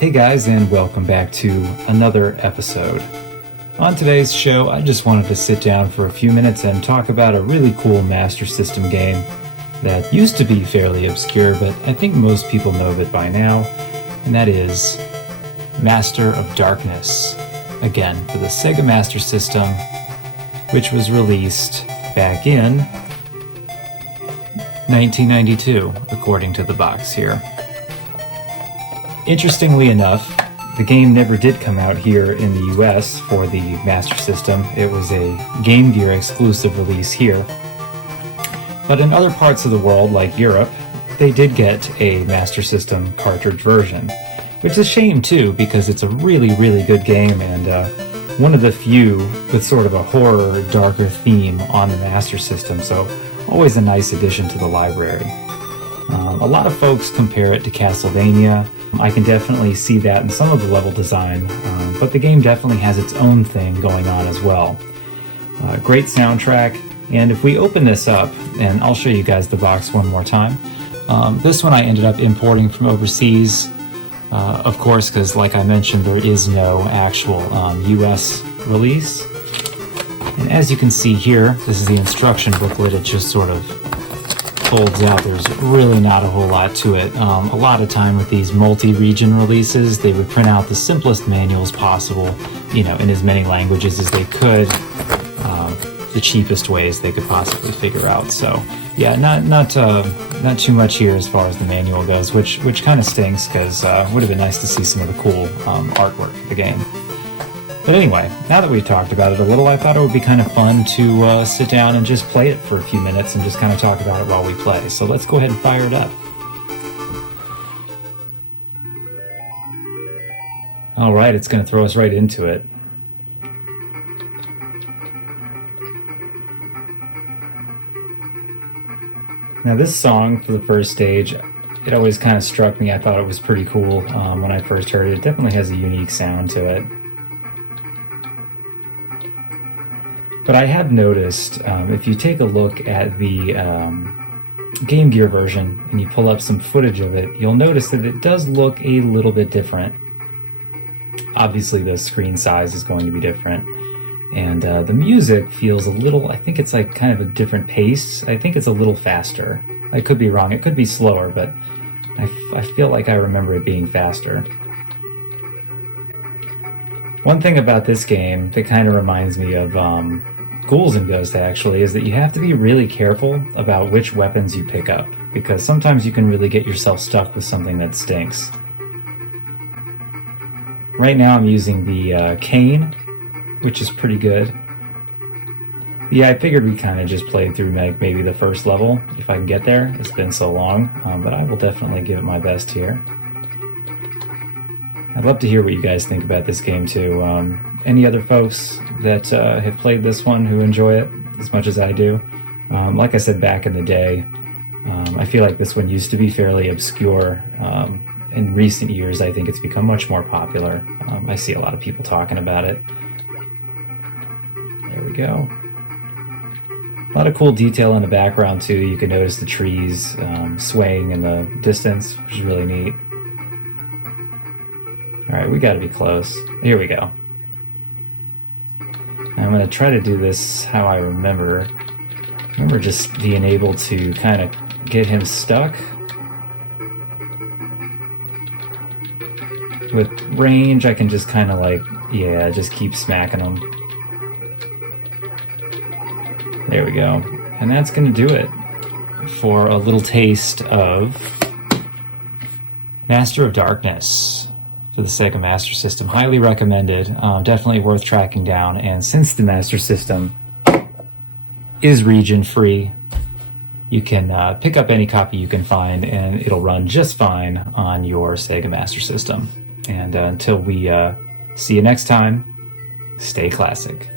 Hey guys, and welcome back to another episode. On today's show, I just wanted to sit down for a few minutes and talk about a really cool Master System game that used to be fairly obscure, but I think most people know of it by now, and that is Master of Darkness, again, for the Sega Master System, which was released back in 1992, according to the box here. Interestingly enough, the game never did come out here in the US for the Master System. It was a Game Gear exclusive release here. But in other parts of the world, like Europe, they did get a Master System cartridge version. Which is a shame too, because it's a really, really good game, and one of the few with sort of a horror, darker theme on the Master System, so always a nice addition to the library. A lot of folks compare it to Castlevania. I can definitely see that in some of the level design, but the game definitely has its own thing going on as well. Great soundtrack, and if we open this up, and I'll show you guys the box one more time, this one I ended up importing from overseas. Of course, because like I mentioned, there is no actual US release. And as you can see here, this is the instruction booklet. It just sort of folds out. There's really not a whole lot to it. A lot of time with these multi-region releases, they would print out the simplest manuals possible, in as many languages as they could, the cheapest ways they could possibly figure out. So yeah, not too much here as far as the manual goes, which kind of stinks, because it would have been nice to see some of the cool artwork for the game. But anyway, now that we've talked about it a little, I thought it would be kind of fun to sit down and just play it for a few minutes and just kind of talk about it while we play. So let's go ahead and fire it up. Alright, it's going to throw us right into it. Now this song for the first stage, it always kind of struck me. I thought it was pretty cool when I first heard it. It definitely has a unique sound to it. But I have noticed, if you take a look at the Game Gear version and you pull up some footage of it, you'll notice that it does look a little bit different. Obviously the screen size is going to be different. And the music feels a little, I think it's like kind of a different pace. I think it's a little faster. I could be wrong, it could be slower, but I feel like I remember it being faster. One thing about this game that kind of reminds me of Ghouls and Ghosts actually is that you have to be really careful about which weapons you pick up, because sometimes you can really get yourself stuck with something that stinks. Right now I'm using the cane, which is pretty good. Yeah, I figured we kind of just played through maybe the first level, if I can get there. It's been so long, but I will definitely give it my best here. I'd love to hear what you guys think about this game too. Any other folks that have played this one who enjoy it as much as I do? Like I said back in the day, I feel like this one used to be fairly obscure. In recent years, I think it's become much more popular. I see a lot of people talking about it. There we go. A lot of cool detail in the background too. You can notice the trees swaying in the distance, which is really neat. Alright, we gotta be close. Here we go. I'm gonna try to do this how I remember. I remember just being able to kind of get him stuck. With range, I can just kind of just keep smacking him. There we go. And that's going to do it for a little taste of Master of Darkness for the Sega Master System. Highly recommended. Definitely worth tracking down. And since the Master System is region-free, you can pick up any copy you can find, and it'll run just fine on your Sega Master System. And until we see you next time, stay classic.